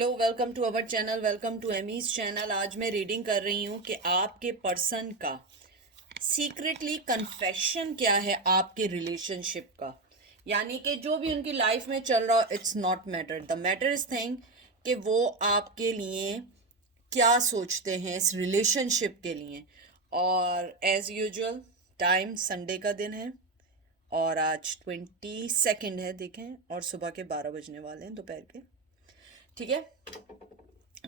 Hello, welcome to our channel, welcome to Amy's channel. आज मैं reading कर रही हूँ कि आपके पर्सन का सीक्रेटली कन्फेशन क्या है आपके रिलेशनशिप का। यानी कि जो भी उनकी लाइफ में चल रहा हो, it's not matter, the matter is thing कि वो आपके लिए क्या सोचते हैं इस रिलेशनशिप के लिए। और एज यूजुअल टाइम संडे का दिन है और आज 22 है, देखें, और सुबह के 12 बजने वाले हैं दोपहर के। ठीक है।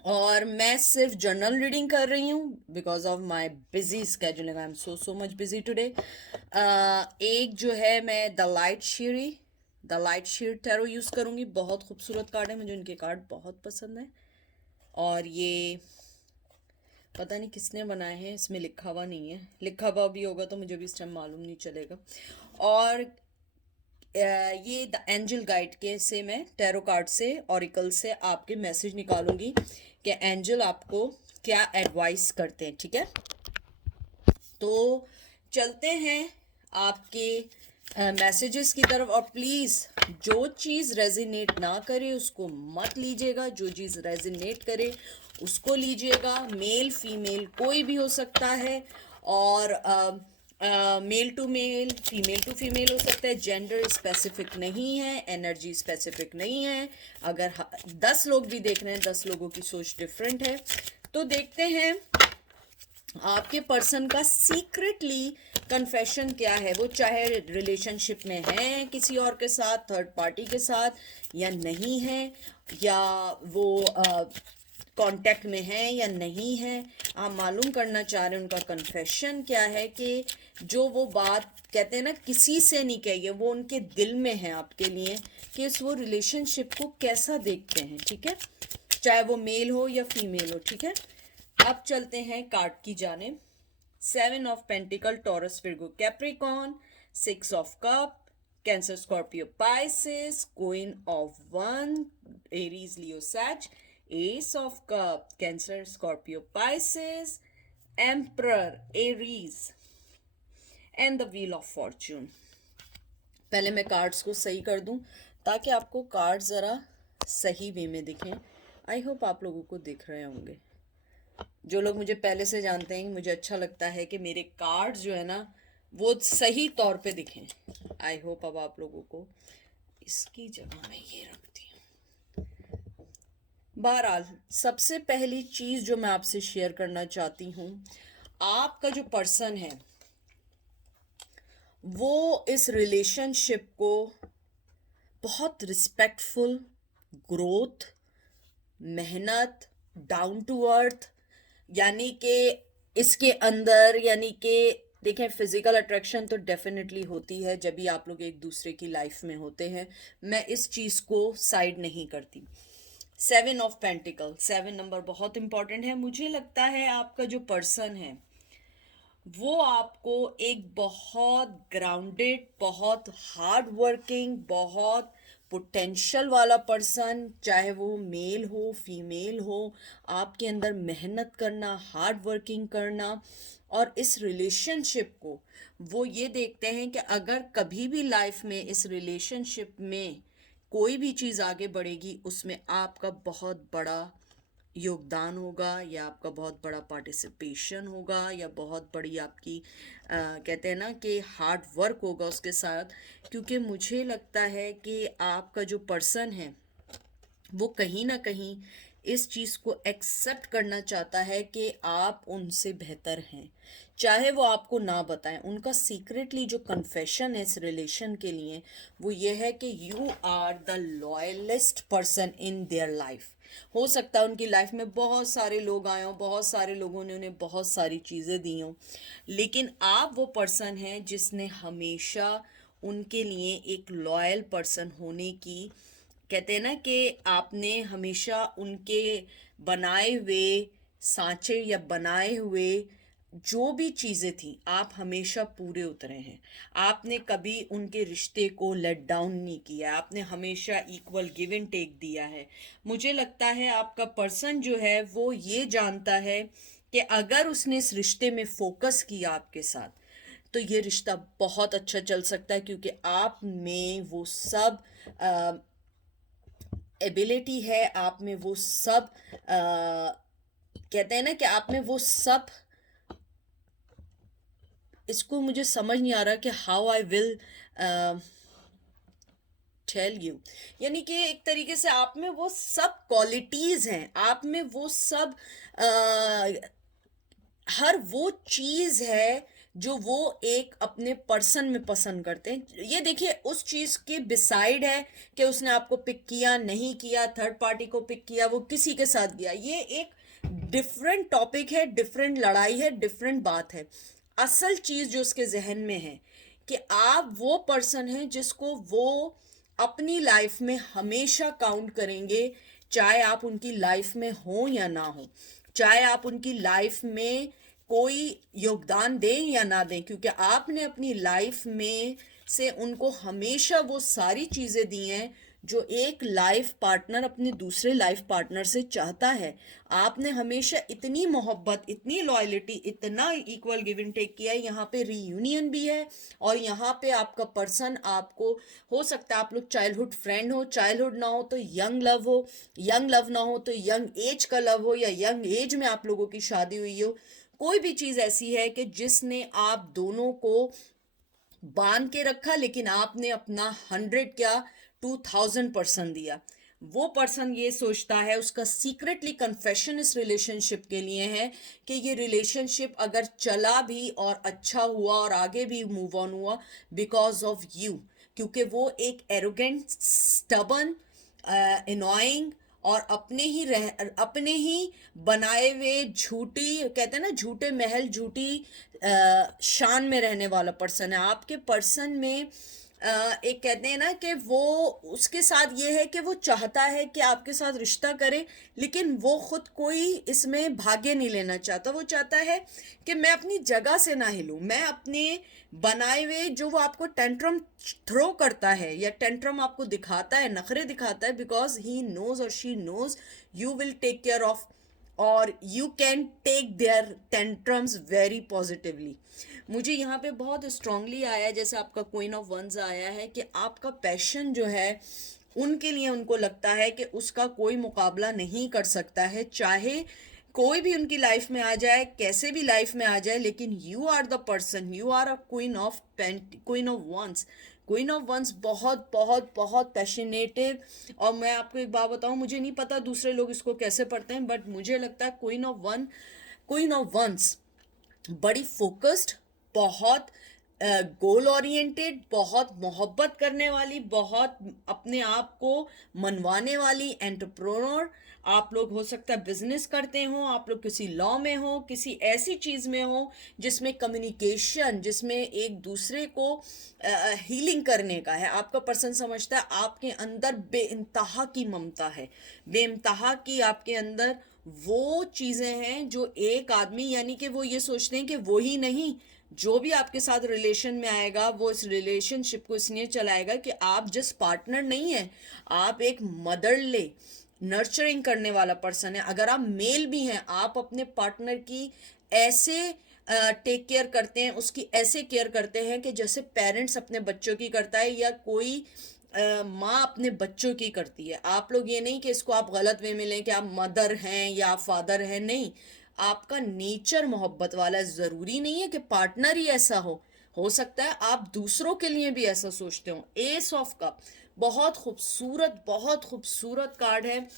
और मैं सिर्फ जर्नल रीडिंग कर रही हूँ because of my busy scheduling. I am so much busy today. एक जो है, मैं the light seer tarot use करूँगी। बहुत खूबसूरत कार्ड है, मुझे उनके कार्ड बहुत पसंद है। और ये पता नहीं किसने बनाए हैं, इसमें लिखा हुआ नहीं है, लिखा हुआ भी होगा तो मुझे भी इस टाइम मालूम नहीं चलेगा। और ये द एंजल गाइड के से मैं टैरो कार्ड से, ऑरिकल से आपके मैसेज निकालूंगी कि एंजल आपको क्या एडवाइस करते हैं। ठीक है, तो चलते हैं आपके मैसेजेस की तरफ। और प्लीज़ जो चीज़ रेजिनेट ना करे उसको मत लीजिएगा, जो चीज़ रेजिनेट करे उसको लीजिएगा। मेल फीमेल कोई भी हो सकता है, और male to male, female to female हो सकता है। जेंडर स्पेसिफिक नहीं है, एनर्जी स्पेसिफिक नहीं है। अगर 10 लोग भी देख रहे हैं, 10 लोगों की सोच डिफरेंट है। तो देखते हैं आपके पर्सन का सीक्रेटली कन्फेशन क्या है। वो चाहे रिलेशनशिप में है किसी और के साथ, थर्ड पार्टी के साथ या नहीं है, या वो कांटेक्ट में है या नहीं है, आप मालूम करना चाह रहे हैं उनका कन्फेशन क्या है। कि जो वो बात कहते हैं ना, किसी से नहीं कहिए, वो उनके दिल में है आपके लिए, कि इस वो रिलेशनशिप को कैसा देखते हैं। ठीक है, चाहे वो मेल हो या फीमेल हो। ठीक है, अब चलते हैं कार्ड की जाने। 7 of pentacle, Taurus Virgo Capricorn, 6 of cup, Cancer Scorpio Pisces, queen of wand, Aries Leo Sag, ace of cup, Cancer Scorpio Pisces, emperor Aries, and the wheel of fortune. पहले मैं कार्ड्स को सही कर दूं ताकि आपको कार्ड ज़रा सही वे में दिखें। आई होप आप लोगों को दिख रहे होंगे। जो लोग मुझे पहले से जानते हैं, मुझे अच्छा लगता है कि मेरे कार्ड्स जो है ना वो सही तौर पे दिखें। आई होप अब आप लोगों को, इसकी जगह मैं ये रखती हूँ। बहरहाल, सबसे पहली चीज़ जो मैं आपसे शेयर करना चाहती हूँ, आपका जो पर्सन है वो इस रिलेशनशिप को बहुत रिस्पेक्टफुल, ग्रोथ, मेहनत, डाउन टू अर्थ, यानी कि इसके अंदर, यानी कि देखें, फिजिकल अट्रैक्शन तो डेफिनेटली होती है जब भी आप लोग एक दूसरे की लाइफ में होते हैं। मैं इस चीज़ को साइड नहीं करती। 7 ऑफ पेंटिकल, 7 नंबर बहुत इंपॉर्टेंट है। मुझे लगता है आपका जो पर्सन है वो आपको एक बहुत ग्राउंडेड, बहुत हार्ड वर्किंग, बहुत पोटेंशियल वाला पर्सन, चाहे वो मेल हो फीमेल हो, आपके अंदर मेहनत करना, हार्ड वर्किंग करना, और इस रिलेशनशिप को वो ये देखते हैं कि अगर कभी भी लाइफ में इस रिलेशनशिप में कोई भी चीज़ आगे बढ़ेगी उसमें आपका बहुत बड़ा योगदान होगा, या आपका बहुत बड़ा पार्टिसिपेशन होगा, या बहुत बड़ी आपकी कहते हैं ना कि हार्ड वर्क होगा उसके साथ। क्योंकि मुझे लगता है कि आपका जो पर्सन है वो कहीं ना कहीं इस चीज़ को एक्सेप्ट करना चाहता है कि आप उनसे बेहतर हैं, चाहे वो आपको ना बताएं। उनका सीक्रेटली जो कन्फेशन है इस रिलेशन के लिए वो ये है कि you are the loyalest person in their life. हो सकता है उनकी लाइफ में बहुत सारे लोग आए हों, बहुत सारे लोगों ने उन्हें बहुत सारी चीज़ें दी हों, लेकिन आप वो पर्सन हैं जिसने हमेशा उनके लिए एक लॉयल पर्सन होने की, कहते हैं ना कि आपने हमेशा उनके बनाए हुए सांचे या बनाए हुए जो भी चीज़ें थी, आप हमेशा पूरे उतरे हैं। आपने कभी उनके रिश्ते को लेट डाउन नहीं किया, आपने हमेशा इक्वल गिव एंड टेक दिया है। मुझे लगता है आपका पर्सन जो है वो ये जानता है कि अगर उसने इस रिश्ते में फोकस किया आपके साथ तो ये रिश्ता बहुत अच्छा चल सकता है, क्योंकि आप में वो सब एबिलिटी है, आप में वो सब कहते हैं ना कि आप में वो सब, इसको मुझे समझ नहीं आ रहा कि how I will tell you, यानी कि एक तरीके से आप में वो सब क्वालिटीज हैं, आप में वो सब हर वो चीज है जो वो एक अपने पर्सन में पसंद करते हैं। ये देखिए उस चीज के बिसाइड है कि उसने आपको पिक किया नहीं किया, थर्ड पार्टी को पिक किया, वो किसी के साथ गया, ये एक डिफरेंट टॉपिक है, डिफरेंट लड़ाई है, डिफरेंट बात है। असल चीज जो उसके जहन में है कि आप वो पर्सन हैं जिसको वो अपनी लाइफ में हमेशा काउंट करेंगे, चाहे आप उनकी लाइफ में हो या ना हो, चाहे आप उनकी लाइफ में कोई योगदान दें या ना दें, क्योंकि आपने अपनी लाइफ में से उनको हमेशा वो सारी चीज़ें दी हैं जो एक लाइफ पार्टनर अपने दूसरे लाइफ पार्टनर से चाहता है। आपने हमेशा इतनी मोहब्बत, इतनी लॉयल्टी, इतना इक्वल गिव एंड टेक किया है। यहाँ पे रीयूनियन भी है और यहाँ पे आपका पर्सन आपको, हो सकता है आप लोग चाइल्डहुड फ्रेंड हो, चाइल्डहुड ना हो तो यंग लव हो, यंग लव ना हो तो यंग एज का लव हो, या यंग एज में आप लोगों की शादी हुई हो। कोई भी चीज़ ऐसी है कि जिसने आप दोनों को बांध के रखा, लेकिन आपने अपना 100 क्या 2000% दिया। वो पर्सन ये सोचता है, उसका सीक्रेटली कन्फेशन इस रिलेशनशिप के लिए है कि ये रिलेशनशिप अगर चला भी और अच्छा हुआ और आगे भी मूव ऑन हुआ बिकॉज ऑफ यू, क्योंकि वो एक एरोगेंट, स्टबन, एनॉइंग और अपने ही बनाए हुए झूठी, कहते हैं ना झूठे महल, झूठी शान में रहने वाला पर्सन है। आपके पर्सन में एक कहते हैं ना कि वो, उसके साथ ये है कि वो चाहता है कि आपके साथ रिश्ता करे, लेकिन वो खुद कोई इसमें भाग्य नहीं लेना चाहता। वो चाहता है कि मैं अपनी जगह से ना हिलूं, मैं अपने बनाए हुए, जो वो आपको टेंट्रम थ्रो करता है या टेंट्रम आपको दिखाता है, नखरे दिखाता है, because he knows or she knows you will take care of, और you can take their tantrums very positively. मुझे यहाँ पे बहुत स्ट्रांगली आया है, जैसे आपका क्वीन ऑफ वंस आया है, कि आपका पैशन जो है उनके लिए, उनको लगता है कि उसका कोई मुकाबला नहीं कर सकता है, चाहे कोई भी उनकी लाइफ में आ जाए, कैसे भी लाइफ में आ जाए, लेकिन you are the person, you are a queen of queen of once. Queen of once बहुत बहुत बहुत पैशनेटिव, और मैं आपको एक बात बताऊं, मुझे नहीं पता दूसरे लोग इसको कैसे पढ़ते हैं, बट मुझे लगता है क्वीन ऑफ वंस बड़ी फोकस्ड, बहुत गोल ओरिएंटेड, बहुत मोहब्बत करने वाली, बहुत अपने आप को मनवाने वाली एंटरप्रेन्योर। आप लोग हो सकता है बिजनेस करते हो, आप लोग किसी लॉ में हो, किसी ऐसी चीज़ में हो जिसमें कम्युनिकेशन, जिसमें एक दूसरे को हीलिंग करने का है। आपका पर्सन समझता है आपके अंदर बेइंतहा की ममता है, बेइंतहा की आपके अंदर वो चीज़ें हैं जो एक आदमी, यानी कि वो ये सोचते हैं कि वो ही नहीं, जो भी आपके साथ रिलेशन में आएगा वो इस रिलेशनशिप को इसलिए चलाएगा कि आप जस्ट पार्टनर नहीं है, आप एक मदरले, नर्चरिंग करने वाला पर्सन है। अगर आप मेल भी हैं, आप अपने पार्टनर की ऐसे टेक केयर करते हैं, उसकी ऐसे केयर करते हैं कि जैसे पेरेंट्स अपने बच्चों की करता है, या कोई माँ अपने बच्चों की करती है। आप लोग ये नहीं कि इसको आप गलत वे में लें कि आप मदर हैं या आप फादर हैं, नहीं, आपका नेचर मोहब्बत वाला है। ज़रूरी नहीं है कि पार्टनर ही ऐसा हो सकता है आप दूसरों के लिए भी ऐसा सोचते हो। एस ऑफ कप बहुत खूबसूरत कार्ड है।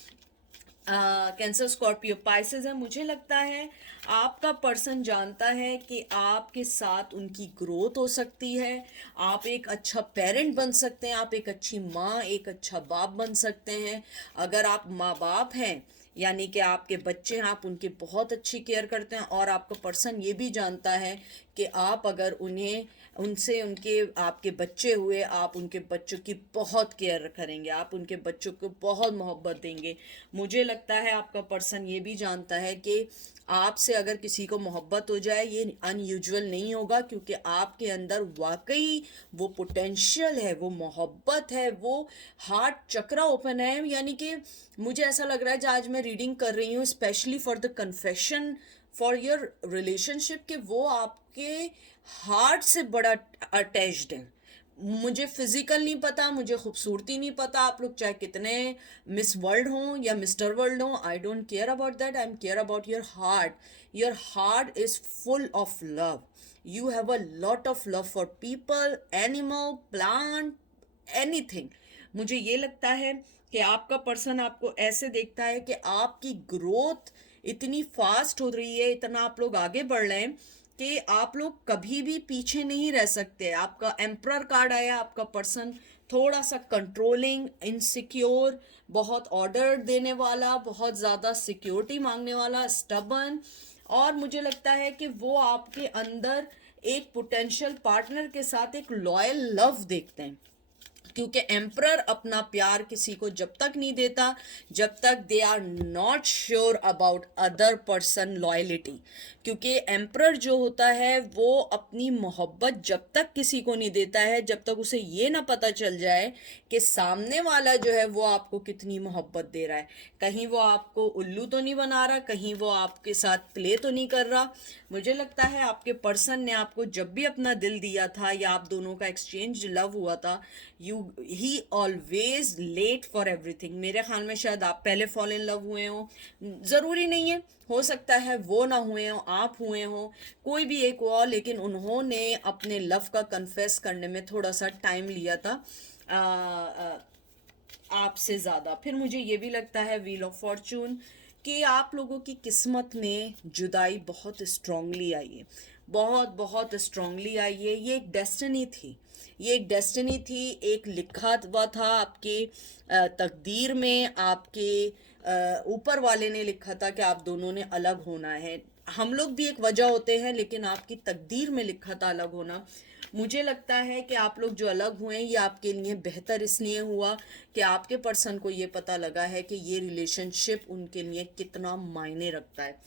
कैंसर, स्कॉर्पियो, पाइसेस है। मुझे लगता है आपका पर्सन जानता है कि आपके साथ उनकी ग्रोथ हो सकती है, आप एक अच्छा पेरेंट बन सकते हैं, आप एक अच्छी माँ, एक अच्छा बाप बन सकते हैं। अगर आप माँ बाप हैं, यानी कि आपके बच्चे हैं, आप उनकी बहुत अच्छी केयर करते हैं, और आपका पर्सन ये भी जानता है कि आप अगर उन्हें, उनसे उनके आपके बच्चे हुए, आप उनके बच्चों की बहुत केयर करेंगे, आप उनके बच्चों को बहुत मोहब्बत देंगे। मुझे लगता है आपका पर्सन ये भी जानता है कि आपसे अगर किसी को मोहब्बत हो जाए ये अनयूजुअल नहीं होगा, क्योंकि आपके अंदर वाकई वो पोटेंशियल है, वो मोहब्बत है, वो हार्ट चक्रा ओपन है। यानी कि मुझे ऐसा लग रहा है, जो आज मैं रीडिंग कर रही हूँ specially for the confession for your relationship, कि वो आपके हार्ट से बड़ा अटैच्ड है, मुझे फिजिकल नहीं पता, मुझे खूबसूरती नहीं पता, आप लोग चाहे कितने मिस वर्ल्ड हों या मिस्टर वर्ल्ड हों, I don't care about that, I am care about your heart is full of love, you have a lot of love for people, animal, plant, anything. मुझे ये लगता है कि आपका पर्सन आपको ऐसे देखता है कि आपकी ग्रोथ इतनी फास्ट हो रही है, इतना आप लोग आगे बढ़ रहे हैं कि आप लोग कभी भी पीछे नहीं रह सकते। आपका एम्परर कार्ड आया, आपका पर्सन थोड़ा सा कंट्रोलिंग, इनसिक्योर, बहुत ऑर्डर देने वाला, बहुत ज़्यादा सिक्योरिटी मांगने वाला, स्टबन, और मुझे लगता है कि वो आपके अंदर एक पोटेंशियल पार्टनर के साथ एक लॉयल लव देखते हैं, क्योंकि एम्परर अपना प्यार किसी को जब तक नहीं देता जब तक they are not sure about other person loyalty. क्योंकि एम्परर जो होता है वो अपनी मोहब्बत जब तक किसी को नहीं देता है जब तक उसे ये ना पता चल जाए कि सामने वाला जो है वो आपको कितनी मोहब्बत दे रहा है। कहीं वो आपको उल्लू तो नहीं बना रहा, कहीं वो आपके साथ प्ले तो नहीं कर रहा। मुझे लगता है आपके पर्सन ने आपको जब भी अपना दिल दिया था या आप दोनों का एक्सचेंज लव हुआ था, he always late for everything. मेरे ख्याल में शायद आप पहले फॉल इन लव हुए हो, ज़रूरी नहीं है, हो सकता है वो ना हुए हो, आप हुए हो, कोई भी एक हुआ, लेकिन उन्होंने अपने लव का कन्फेस करने में थोड़ा सा टाइम लिया था आपसे ज़्यादा। फिर मुझे ये भी लगता है व्हील ऑफ फॉर्चून कि आप लोगों की किस्मत में जुदाई बहुत स्ट्रांगली आई है, बहुत बहुत स्ट्रांगली आई है। ये एक डेस्टिनी थी, ये एक डेस्टिनी थी, एक लिखा हुआ था आपके तकदीर में, आपके ऊपर वाले ने लिखा था कि आप दोनों ने अलग होना है। हम लोग भी एक वजह होते हैं, लेकिन आपकी तकदीर में लिखा था अलग होना। मुझे लगता है कि आप लोग जो अलग हुए ये आपके लिए बेहतर इसलिए हुआ कि आपके पर्सन को ये पता लगा है कि ये रिलेशनशिप उनके लिए कितना मायने रखता है।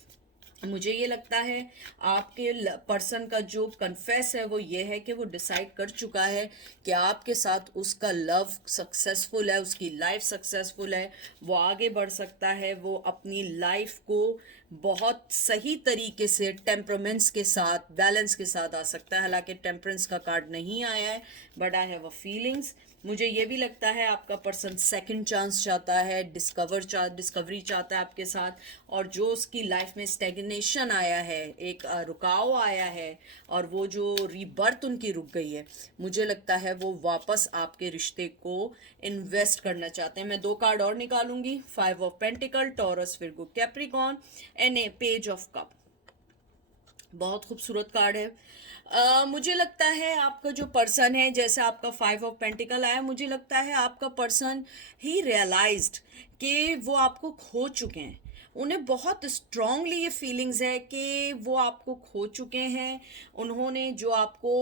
मुझे ये लगता है आपके पर्सन का जो कन्फेस है वो ये है कि वो डिसाइड कर चुका है कि आपके साथ उसका लव सक्सेसफुल है, उसकी लाइफ सक्सेसफुल है, वो आगे बढ़ सकता है, वो अपनी लाइफ को बहुत सही तरीके से टेम्परामेंट्स के साथ, बैलेंस के साथ आ सकता है। हालांकि टेम्परेंस का कार्ड नहीं आया है, but I have a feelings. मुझे ये भी लगता है आपका पर्सन सेकंड चांस चाहता है, डिस्कवरी चाहता है आपके साथ, और जो उसकी लाइफ में स्टेगनेशन आया है, एक रुकाव आया है, और वो जो रीबर्थ उनकी रुक गई है, मुझे लगता है वो वापस आपके रिश्ते को इन्वेस्ट करना चाहते हैं। मैं 2 कार्ड और निकालूंगी, 5 of pentacle, Taurus, Virgo, Capricorn, and A page of cup. बहुत खूबसूरत कार्ड है। मुझे लगता है आपका जो पर्सन है, जैसे आपका 5 ऑफ पेंटिकल आया, मुझे लगता है आपका पर्सन ही रियलाइज्ड कि वो आपको खो चुके हैं। उन्हें बहुत स्ट्रांगली ये फीलिंग्स है कि वो आपको खो चुके हैं। उन्होंने जो आपको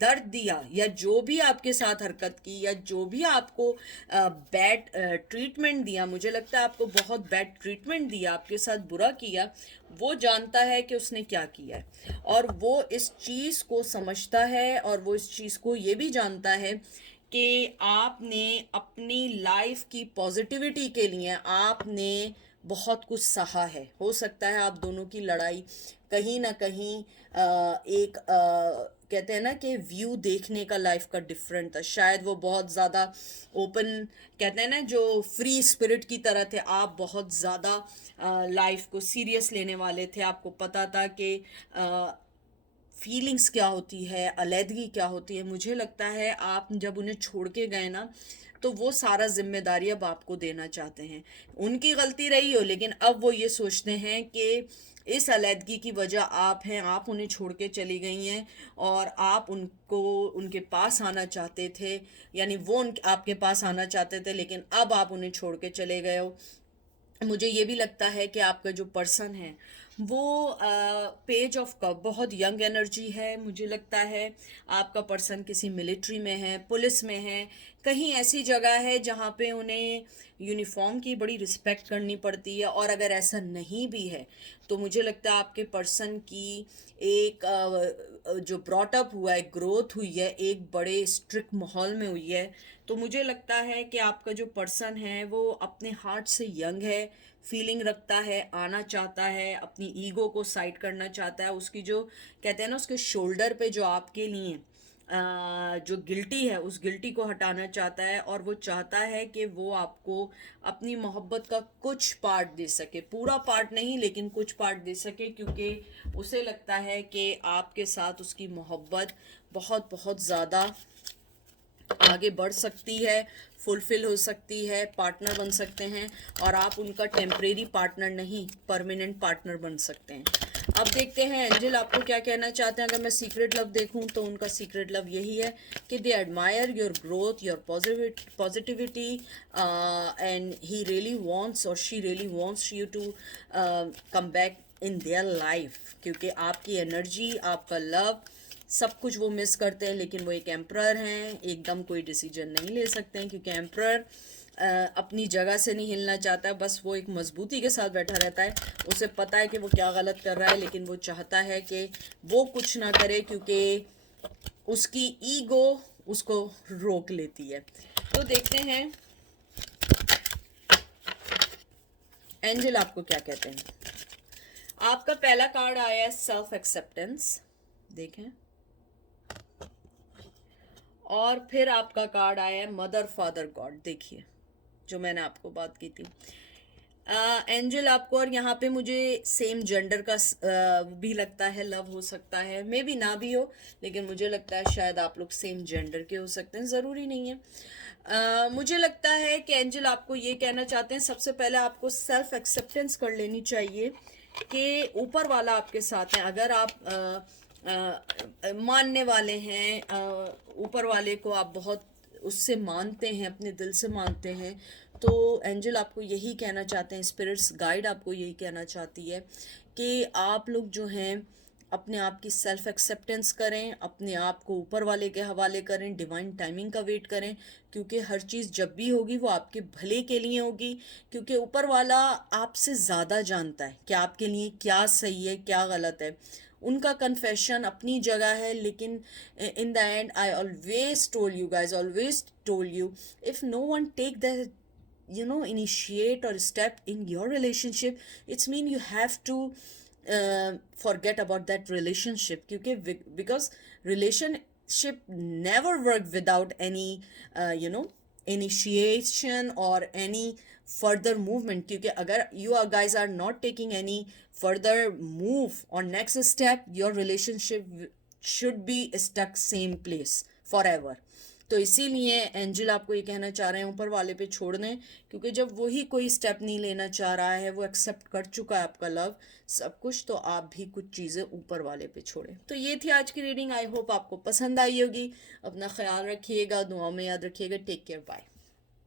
दर्द दिया या जो भी आपके साथ हरकत की या जो भी आपको बैड ट्रीटमेंट दिया, मुझे लगता है आपको बहुत बैड ट्रीटमेंट दिया, आपके साथ बुरा किया, वो जानता है कि उसने क्या किया है, और वो इस चीज़ को समझता है, और वो इस चीज़ को ये भी जानता है कि आपने अपनी लाइफ की पॉजिटिविटी के लिए आपने बहुत कुछ सहा है। हो सकता है आप दोनों की लड़ाई कहीं ना कहीं एक कहते हैं ना कि व्यू देखने का लाइफ का डिफरेंट था। शायद वो बहुत ज़्यादा ओपन, कहते हैं ना, जो फ्री स्पिरिट की तरह थे, आप बहुत ज़्यादा लाइफ को सीरियस लेने वाले थे। आपको पता था कि फीलिंग्स क्या होती है, अलैदगी क्या होती है। मुझे लगता है आप जब उन्हें छोड़ के गए ना, तो वो सारा जिम्मेदारी अब आपको देना चाहते हैं। उनकी गलती रही हो, लेकिन अब वो ये सोचते हैं कि इस अलैदगी की वजह आप हैं, आप उन्हें छोड़ के चली गई हैं, और आप उनको उनके पास आना चाहते थे, यानी वो आपके पास आना चाहते थे, लेकिन अब आप उन्हें छोड़ के चले गए हो। मुझे ये भी लगता है कि आपका जो पर्सन है वो पेज ऑफ कप, बहुत यंग एनर्जी है। मुझे लगता है आपका पर्सन किसी मिलिट्री में है, पुलिस में है, कहीं ऐसी जगह है जहाँ पे उन्हें यूनिफॉर्म की बड़ी रिस्पेक्ट करनी पड़ती है। और अगर ऐसा नहीं भी है तो मुझे लगता है आपके पर्सन की एक जो ब्रॉटअप हुआ है, ग्रोथ हुई है, एक बड़े स्ट्रिक्ट माहौल में हुई है। तो मुझे लगता है कि आपका जो पर्सन है वो अपने हार्ट से यंग है, फीलिंग रखता है, आना चाहता है, अपनी ईगो को साइड करना चाहता है। उसकी जो कहते हैं ना, उसके शोल्डर पे जो आपके लिए जो गिल्टी है उस गिल्टी को हटाना चाहता है, और वो चाहता है कि वो आपको अपनी मोहब्बत का कुछ पार्ट दे सके, पूरा पार्ट नहीं लेकिन कुछ पार्ट दे सके, क्योंकि उसे लगता है कि आपके साथ उसकी मोहब्बत बहुत बहुत ज़्यादा आगे बढ़ सकती है, फुलफिल हो सकती है, पार्टनर बन सकते हैं, और आप उनका टेम्परेरी पार्टनर नहीं परमानेंट पार्टनर बन सकते हैं। अब देखते हैं एंजल आपको क्या कहना चाहते हैं। अगर मैं सीक्रेट लव देखूं तो उनका सीक्रेट लव यही है कि they admire your growth, your positivity, and he really wants or she really wants you to come back in their life, क्योंकि आपकी एनर्जी, आपका लव, सब कुछ वो मिस करते हैं। लेकिन वो एक एम्प्रर हैं, एकदम कोई डिसीजन नहीं ले सकते हैं, क्योंकि एम्प्रर अपनी जगह से नहीं हिलना चाहता है, बस वो एक मजबूती के साथ बैठा रहता है। उसे पता है कि वो क्या गलत कर रहा है, लेकिन वो चाहता है कि वो कुछ ना करे, क्योंकि उसकी ईगो उसको रोक लेती है। तो देखते हैं एंजल आपको क्या कहते हैं। आपका पहला कार्ड आया है सेल्फ एक्सेप्टेंस, देखें, और फिर आपका कार्ड आया है मदर फादर गॉड, देखिए जो मैंने आपको बात की थी। एंजल आपको, और यहाँ पे मुझे सेम जेंडर का भी लगता है लव हो सकता है, मे बी ना भी हो, लेकिन मुझे लगता है शायद आप लोग सेम जेंडर के हो सकते हैं, ज़रूरी नहीं है। मुझे लगता है कि एंजल आपको ये कहना चाहते हैं, सबसे पहले आपको सेल्फ एक्सेप्टेंस कर लेनी चाहिए कि ऊपर वाला आपके साथ है। अगर आप मानने वाले हैं, ऊपर वाले को आप बहुत उससे मानते हैं, अपने दिल से मानते हैं, तो एंजल आपको यही कहना चाहते हैं, स्पिरिट्स गाइड आपको यही कहना चाहती है कि आप लोग जो हैं अपने आप की सेल्फ एक्सेप्टेंस करें, अपने आप को ऊपर वाले के हवाले करें, डिवाइन टाइमिंग का वेट करें, क्योंकि हर चीज़ जब भी होगी वो आपके भले के लिए होगी, क्योंकि ऊपर वाला आपसे ज़्यादा जानता है कि आपके लिए क्या सही है क्या गलत है। उनका कन्फेशन अपनी जगह है, लेकिन in the end I always told you guys, always told you, if no one take the initiate or step in your relationship, it's mean you have to forget about that relationship, क्योंकि because relationship never work without any initiation or any further movement, क्योंकि अगर you guys are not taking any further move or next step, your relationship should be stuck same place forever। तो इसीलिए angel आपको ये कहना चाह रहे हैं ऊपर वाले पे छोड़ दें, क्योंकि जब वही कोई स्टेप नहीं लेना चाह रहा है, वो एक्सेप्ट कर चुका है आपका लव सब कुछ, तो आप भी कुछ चीज़ें ऊपर वाले पे छोड़ें। तो ये थी आज की रीडिंग, आई होप आपको पसंद आई होगी। अपना ख्याल रखिएगा, दुआओं में याद रखिएगा। Take care, bye.